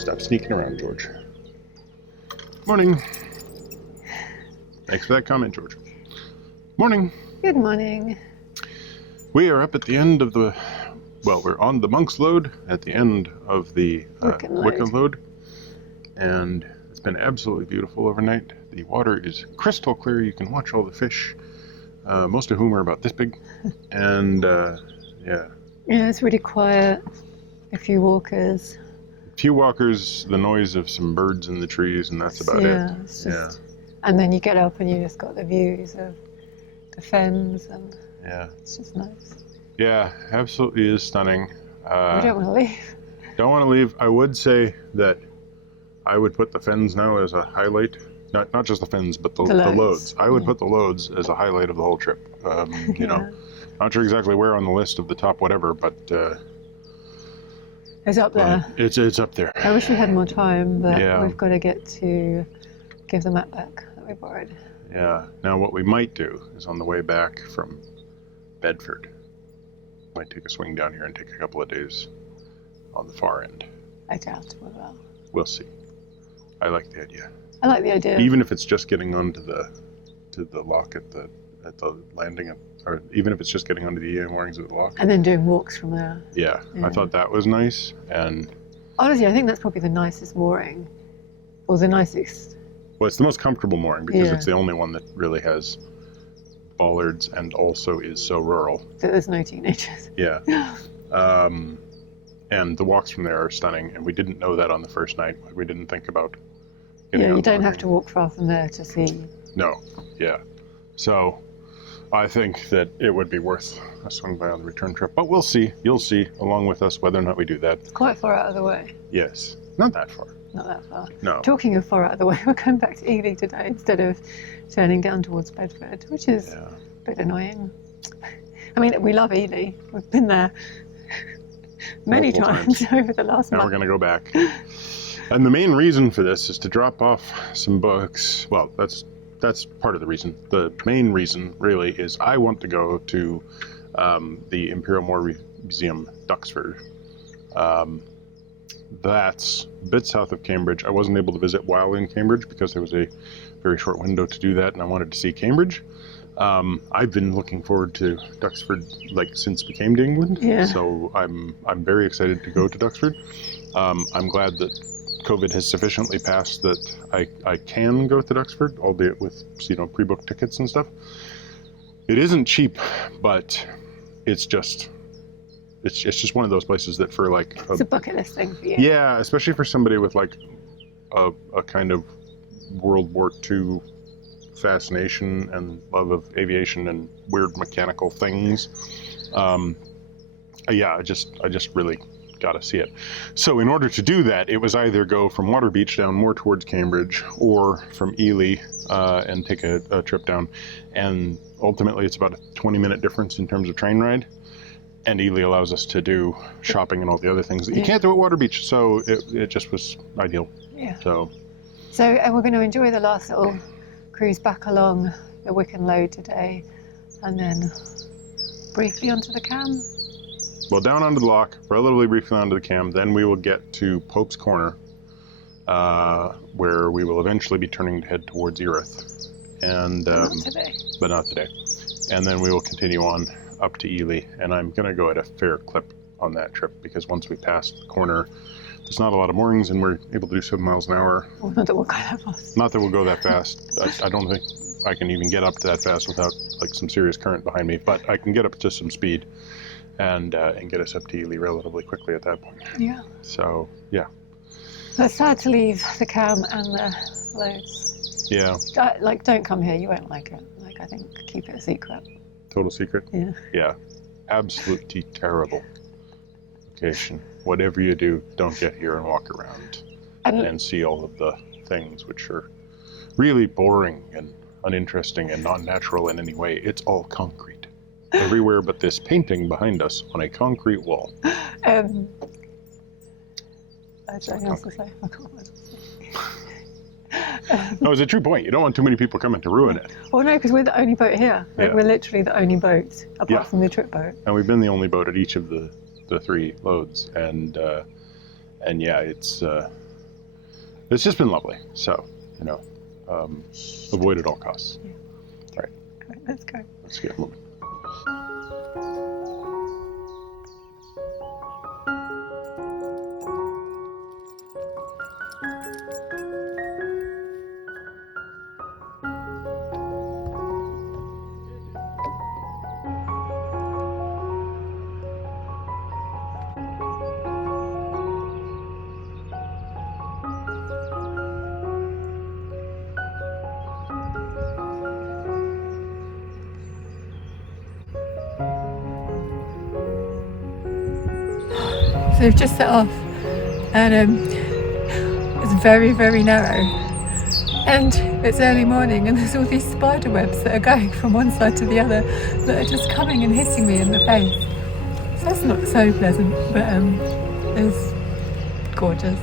Stop sneaking around, George. Morning. Thanks for that comment, George. Morning. Good morning. We are up at the end of the, well, we're on the Monk's Lode at the end of the Wicken Lode. And it's been absolutely beautiful overnight. The water is crystal clear. You can watch all the fish, most of whom are about this big. And yeah. Yeah, it's really quiet. A few walkers. The noise of some birds in the trees, and that's about it. It's just, and then you get up and you just got the views of the fens, and it's just nice. Yeah, absolutely is stunning. We don't want to leave. Don't want to leave. I would say that I would put the fens now as a highlight. Not just the fens, but the lodes. I would put the lodes as a highlight of the whole trip. You know, not sure exactly where on the list of the top whatever, but it's up there. It's up there. I wish we had more time, but we've got to get to give the map back that we borrowed. Yeah. Now what we might do is on the way back from Bedford, might take a swing down here and take a couple of days on the far end. I doubt we will. We'll see. I like the idea. I like the idea. Even if it's just getting onto the lock at the landing, or even if it's just getting onto the moorings at the lock. And then doing walks from there. Yeah, I thought that was nice. And honestly, I think that's probably the nicest mooring, or the nicest. Well, it's the most comfortable mooring because it's the only one that really has bollards and also is so rural. So there's no teenagers. Yeah. And the walks from there are stunning, and we didn't know that on the first night. We didn't think about getting you don't have to walk far from there to see. No, yeah. So I think that it would be worth a swing by on the return trip, but we'll see. You'll see along with us whether or not we do that. It's quite far out of the way. Yes, not that far. Not that far. No. Talking of far out of the way, we're going back to Ely today instead of turning down towards Bedford, which is a bit annoying. I mean, we love Ely. We've been there many times over the last month. Now we're going to go back. And the main reason for this is to drop off some books. Well, that's part of the reason. The main reason, really, is I want to go to the Imperial War Museum, Duxford. That's a bit south of Cambridge. I wasn't able to visit while in Cambridge because there was a very short window to do that, and I wanted to see Cambridge. I've been looking forward to Duxford since we came to England. Yeah. So I'm very excited to go to Duxford. I'm glad that COVID has sufficiently passed that I can go to Duxford, albeit with pre-booked tickets and stuff. It isn't cheap, but it's just one of those places that for it's a bucket list thing for you. Yeah, especially for somebody with a kind of World War II fascination and love of aviation and weird mechanical things. I just really got to see it. So in order to do that, it was either go from Waterbeach down more towards Cambridge or from Ely and take a trip down. And ultimately it's about a 20-minute difference in terms of train ride. And Ely allows us to do shopping and all the other things that you can't do at Waterbeach. So it just was ideal. Yeah. So we're going to enjoy the last little cruise back along the Wicken Lode today, and then briefly onto the Cam. Well, down onto the lock, relatively briefly onto the Cam, then we will get to Pope's Corner, where we will eventually be turning to head towards Erith. And not today. But not today. And then we will continue on up to Ely, and I'm going to go at a fair clip on that trip because once we pass the corner, there's not a lot of moorings, and we're able to do 7 miles an hour. Well, not that we'll go that fast. Not that we'll go that fast. I don't think I can even get up to that fast without some serious current behind me, but I can get up to some speed and get us up to Ely relatively quickly at that point. Yeah. So, yeah. It's sad to leave the Cam and the Lodes. Yeah. Don't come here. You won't like it. I think keep it a secret. Total secret? Yeah. Yeah. Absolutely terrible location. Whatever you do, don't get here and walk around and see all of the things which are really boring and uninteresting and not natural in any way. It's all concrete. Everywhere but this painting behind us on a concrete wall. I don't know what to say. I can't remember. No, it's a true point. You don't want too many people coming to ruin it. Well, no, because we're the only boat here. We're literally the only boat, apart from the trip boat. And we've been the only boat at each of the 3 loads. And yeah, it's It's just been lovely. So, avoid at all costs. Yeah. All right. Let's go. Let's get moving. So we've just set off, and it's very, very narrow, and it's early morning, and there's all these spider webs that are going from one side to the other that are just coming and hitting me in the face. So that's not so pleasant, but it's gorgeous.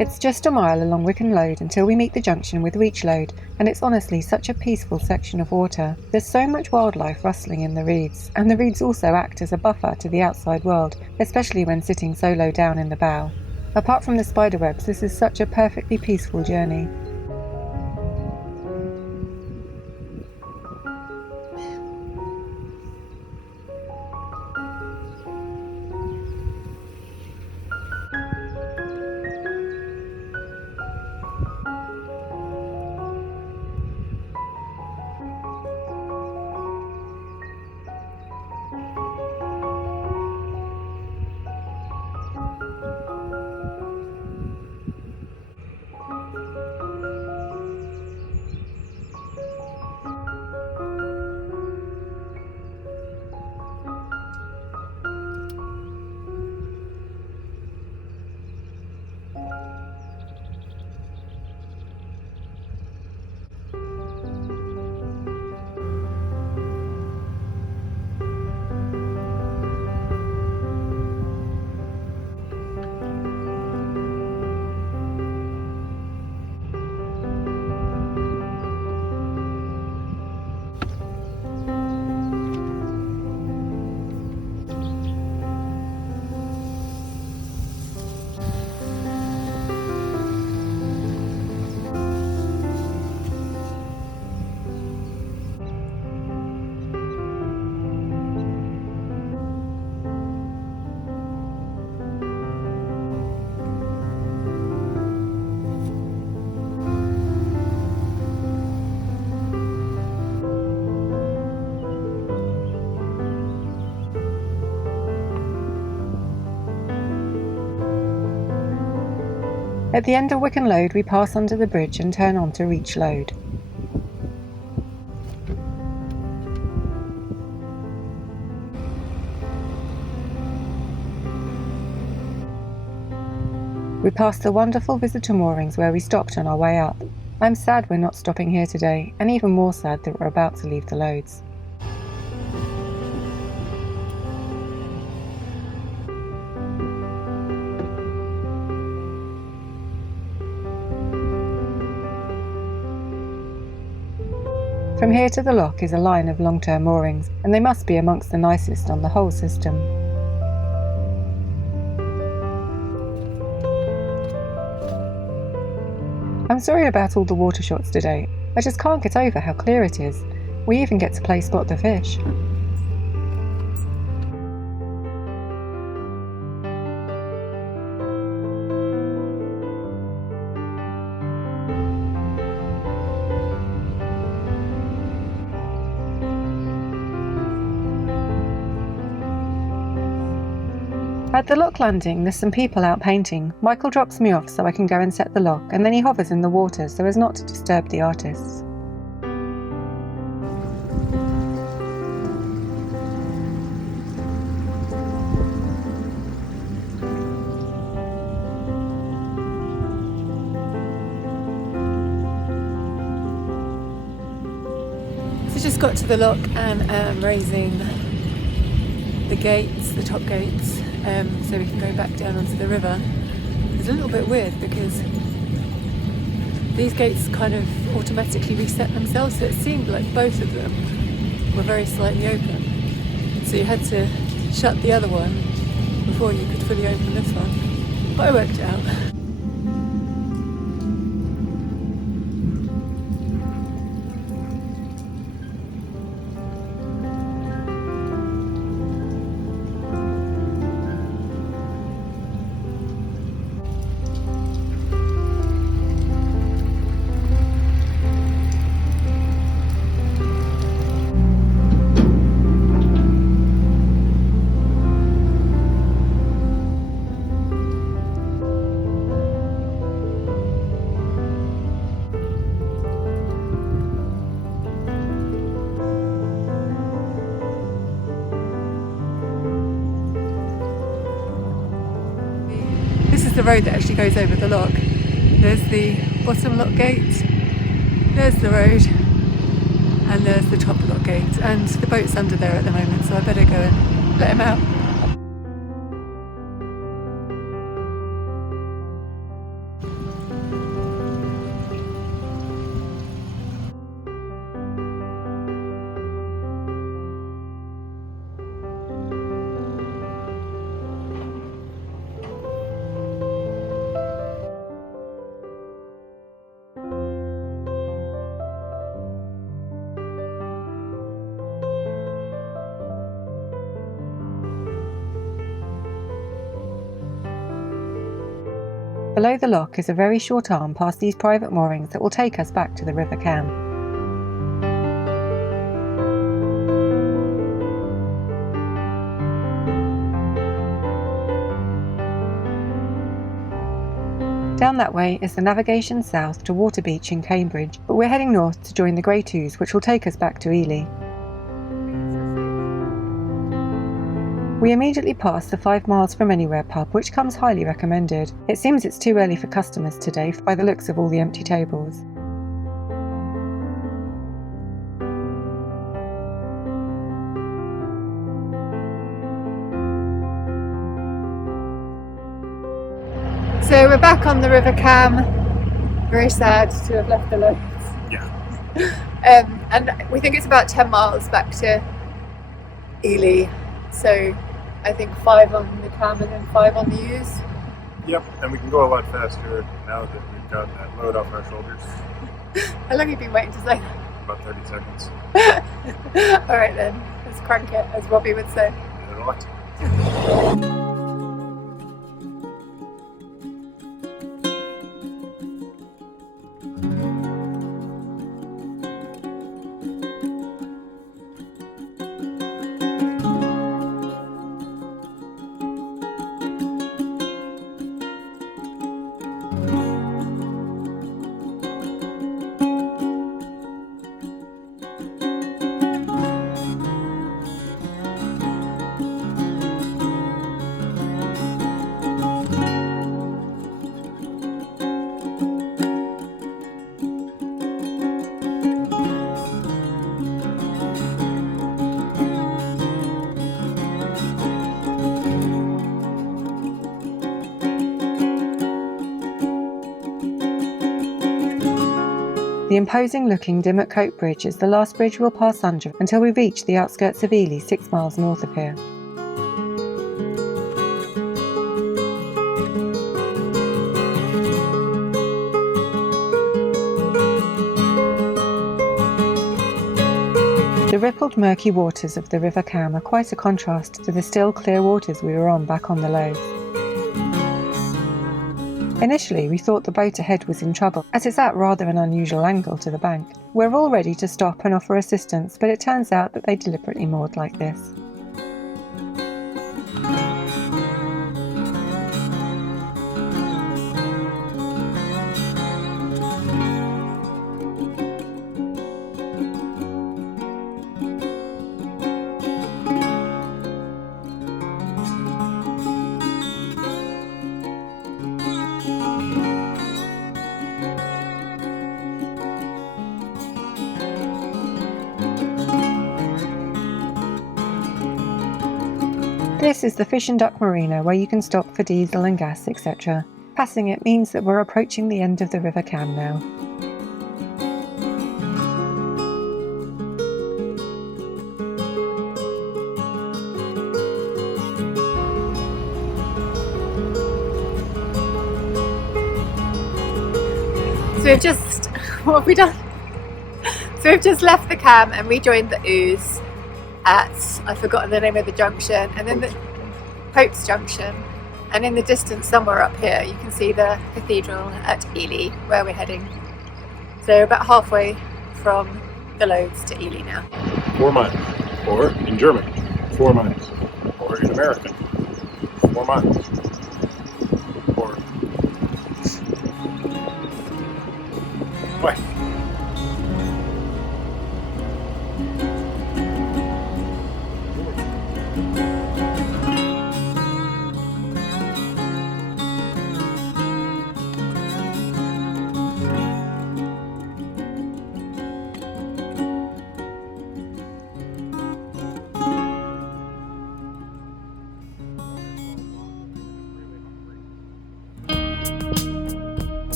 It's just a mile along Wicken Lode until we meet the junction with Reach Lode, and it's honestly such a peaceful section of water. There's so much wildlife rustling in the reeds, and the reeds also act as a buffer to the outside world, especially when sitting so low down in the bow. Apart from the spiderwebs, this is such a perfectly peaceful journey. At the end of Wicken Lode, we pass under the bridge and turn on to Reach Lode. We pass the wonderful visitor moorings where we stopped on our way up. I'm sad we're not stopping here today, and even more sad that we're about to leave the Lodes. From here to the lock is a line of long-term moorings, and they must be amongst the nicest on the whole system. I'm sorry about all the water shots today. I just can't get over how clear it is. We even get to play spot the fish. At the lock landing, there's some people out painting. Michael drops me off so I can go and set the lock, and then he hovers in the water so as not to disturb the artists. So just got to the lock and am raising the gates, the top gates, so we can go back down onto the river. It's a little bit weird because these gates kind of automatically reset themselves, so it seemed like both of them were very slightly open. So you had to shut the other one before you could fully open this one. But I worked it out. This is the road that actually goes over the lock. There's the bottom lock gate, there's the road, and there's the top lock gate. And the boat's under there at the moment, so I better go and let him out. Below the lock is a very short arm past these private moorings that will take us back to the River Cam. Down that way is the navigation south to Water Beach in Cambridge, but we're heading north to join the Great Ouse, which will take us back to Ely. We immediately pass the 5 miles from anywhere pub, which comes highly recommended. It seems it's too early for customers today by the looks of all the empty tables. So we're back on the River Cam. Very sad to have left the Lodes. Yeah. And we think it's about 10 miles back to Ely. So I think 5 on the Cam and then 5 on the Ouse. Yep, and we can go a lot faster now that we've got that load off our shoulders. How long have you been waiting to say that? About 30 seconds. Alright then, let's crank it, as Robbie would say. A lot. The imposing-looking Dimmock Cote Bridge is the last bridge we'll pass under until we reach the outskirts of Ely, 6 miles north of here. The rippled, murky waters of the River Cam are quite a contrast to the still, clear waters we were on back on the Lodes. Initially, we thought the boat ahead was in trouble, as it's at rather an unusual angle to the bank. We're all ready to stop and offer assistance, but it turns out that they deliberately moored like this. This is the Fish and Duck Marina, where you can stop for diesel and gas, etc. Passing it means that we're approaching the end of the River Cam now. So we've just, what have we done? So we've just left the Cam and rejoined the Ooze at, I've forgotten the name of the junction, and then the Pope's Junction, and in the distance somewhere up here you can see the cathedral at Ely, where we're heading. So about halfway from the Lodes to Ely now. 4 miles, or in German, 4 miles, or in American, 4 miles, or what?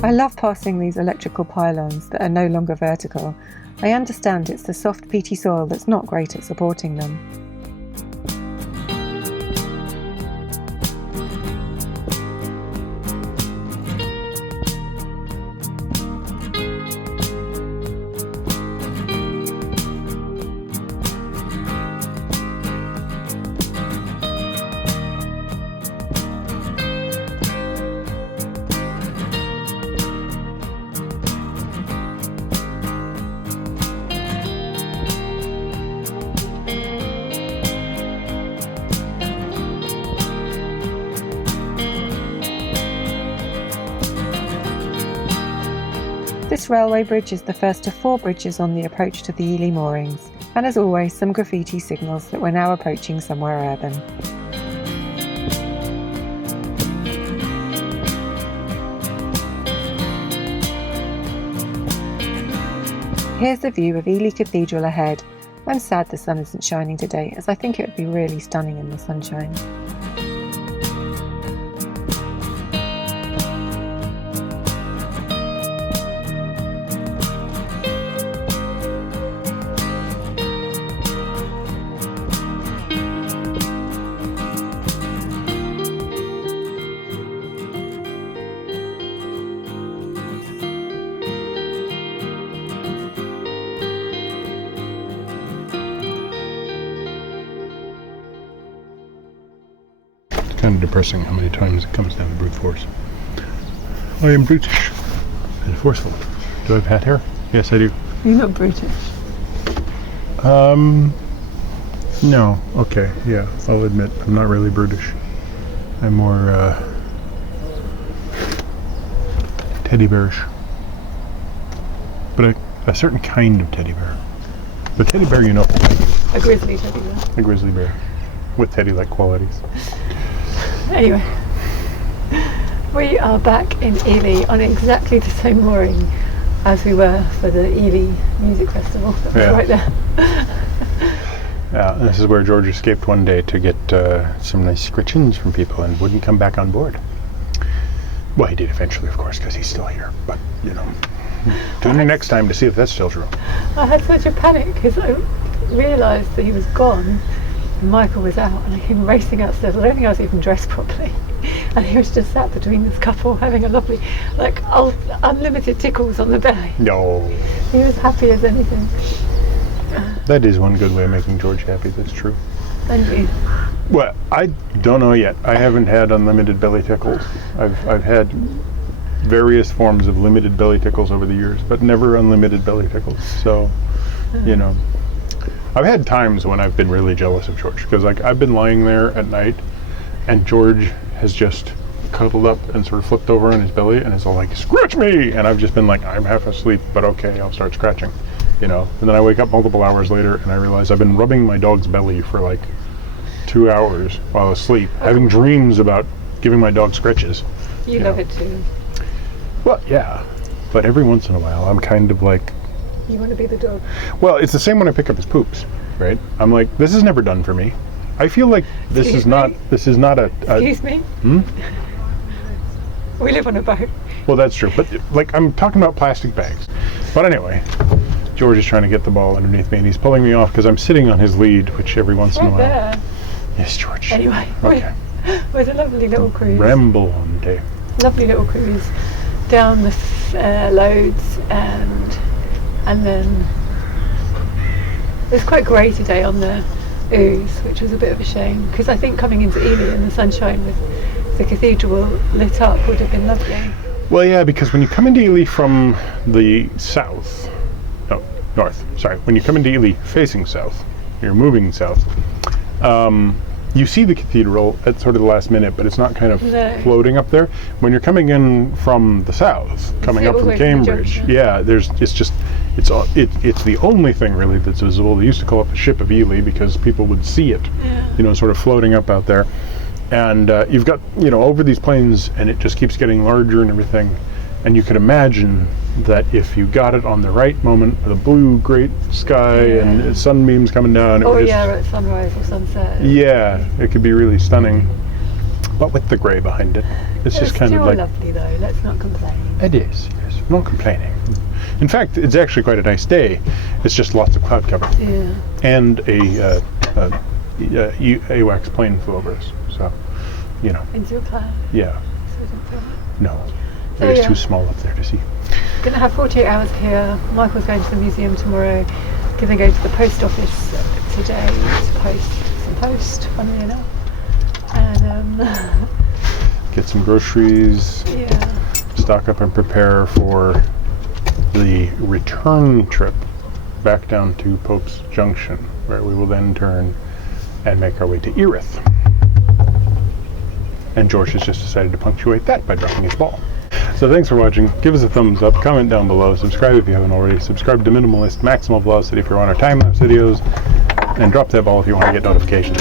I love passing these electrical pylons that are no longer vertical. I understand it's the soft peaty soil that's not great at supporting them. This railway bridge is the first of 4 bridges on the approach to the Ely moorings, and as always some graffiti signals that we're now approaching somewhere urban. Here's the view of Ely Cathedral ahead. I'm sad the sun isn't shining today, as I think it would be really stunning in the sunshine. Kind of depressing how many times it comes down to brute force. I am brutish and forceful. Do I have hat hair? Yes, I do. You're not British. No. Okay, yeah, I'll admit I'm not really brutish. I'm more teddy bearish. But a certain kind of teddy bear. The teddy bear you know. A grizzly teddy bear. A grizzly bear with teddy-like qualities. Anyway, we are back in Ely on exactly the same mooring as we were for the Ely Music Festival. That was right there. Yeah, this is where George escaped one day to get some nice scritchings from people and wouldn't come back on board. Well, he did eventually, of course, because he's still here. But, you know, tune in next time to see if that's still true. I had such a panic because I realised that he was gone. Michael was out and I came racing upstairs. I don't think I was even dressed properly, and he was just sat between this couple having a lovely, like, unlimited tickles on the belly. No. He was happy as anything. That is one good way of making George happy, that's true. And you? Well, I don't know yet. I haven't had unlimited belly tickles. I've had various forms of limited belly tickles over the years, but never unlimited belly tickles. So, you know. I've had times when I've been really jealous of George, because like I've been lying there at night and George has just cuddled up and sort of flipped over on his belly and is all like, scratch me! And I've just been like, I'm half asleep, but okay, I'll start scratching, you know. And then I wake up multiple hours later and I realize I've been rubbing my dog's belly for like 2 hours while asleep, having dreams about giving my dog scratches. You love it too. Well, yeah, but every once in a while I'm kind of like You want to be the dog. Well, it's the same when I pick up his poops, right? I'm like, this is never done for me. I feel like this is not a Excuse me? Hmm? We live on a boat. Well, that's true, but like I'm talking about plastic bags. But anyway, George is trying to get the ball underneath me, and he's pulling me off because I'm sitting on his lead, which every once in a while. There. Yes, George. Anyway, Okay. it was a lovely little cruise. Ramble on day. Lovely little cruise down the Lodes, and then it was quite grey today on the Ouse, which was a bit of a shame because I think coming into Ely in the sunshine with the cathedral lit up would have been lovely. Well, yeah, because when you come into Ely from the north, sorry, when you come into Ely facing south, you're moving south, you see the cathedral at sort of the last minute, but it's not kind of floating up there. When you're coming in from the south, coming up from Cambridge, yeah, it's the only thing really that's visible. They used to call it the Ship of Ely because people would see it, sort of floating up out there. And you've got, over these plains, and it just keeps getting larger and everything. And you could imagine that if you got it on the right moment with a blue, great sky and sunbeams coming down, at sunrise or sunset. Yeah, it could be really stunning. But with the grey behind it, it's just kind of like lovely though. Let's not complain. It is. Yes, I'm not complaining. In fact, it's actually quite a nice day. It's just lots of cloud cover. Yeah. And a AWACS plane flew over us. So, Into a cloud. Yeah. So No. It is too small up there to see. Going to have 48 hours here. Michael's going to the museum tomorrow. Going to go to the post office today to post some post, funnily enough. And get some groceries. Yeah. Stock up and prepare for the return trip back down to Pope's Junction, where we will then turn and make our way to Erith. And George has just decided to punctuate that by dropping his ball. So thanks for watching. Give us a thumbs up, comment down below, subscribe if you haven't already, subscribe to Minimalist Maximal Velocity if you're on our time-lapse videos, and drop that ball if you want to get notifications.